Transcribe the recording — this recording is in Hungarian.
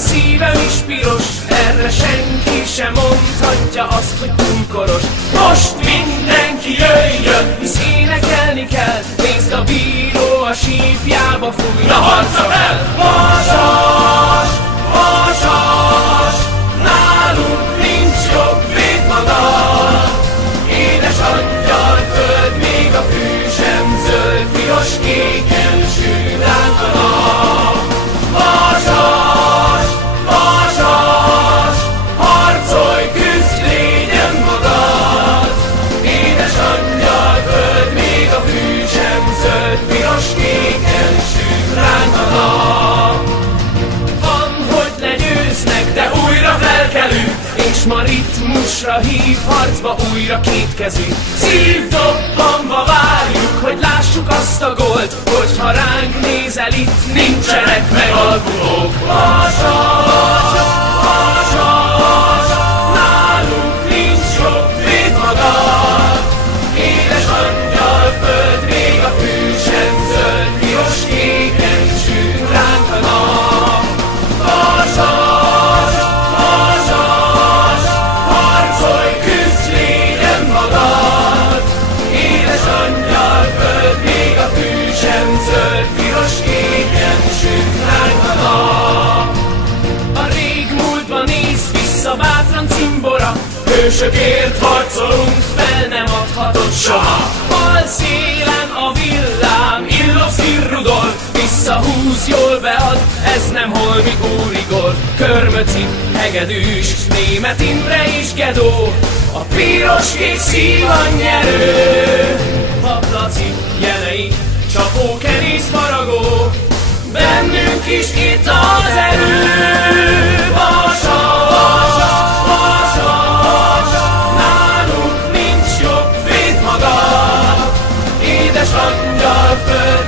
szívem is piros, erre senki sem mondhatja azt, hogy túlkoros. Most mindenki jöjjön, hisz énekelni kell, nézd a bíró a sípjába fújja, harca fel! Vasas, vasas, nálunk nincs jobb védmagad. Édes angyal föld, még a fű sem zöld, piros kéken sül ránk a nap. Vasas, vasas, harcolj, küzdj, légyen magad. Édes angyal föld, még a fű sem zöld, piros kéken sül ránk a nap. Van, hogy legyőznek, de újra felkelünk, és ma ritmusra hív, harcba újra kétkezünk. Szívdobbanva várjuk, hogy lássuk azt a gólt, hogyha ránk nézel, itt nincsenek megalkuvók. Vasas, vasas, nálunk nincs jobb védmagad. Édes angyal föld, még a fű sem zöld, piros kéken sül ránk a nap. Vasas, vasas, harcolj, küzdj, légyen magad. Édes angyal föld, még a fű sem zöld, piros kéken sül ránk a nap. A régmúltba néz vissza bátran cimbora, hősökért harcolunk, fel nem adhatod soha. Bal szélen a villám, Illoszkir Rudolf, visszahúz, jól bead, ez nem holmi úrigol. Körmöci, hegedűs, Németh Imre és Gedó, a piros-kék szív a nyerő. Paplaci, Jenei, csapó, kerész, faragó, bennünk is itt az erő. Vasas, vasas, nálunk nincs jobb védmagad. Édes angyal föld,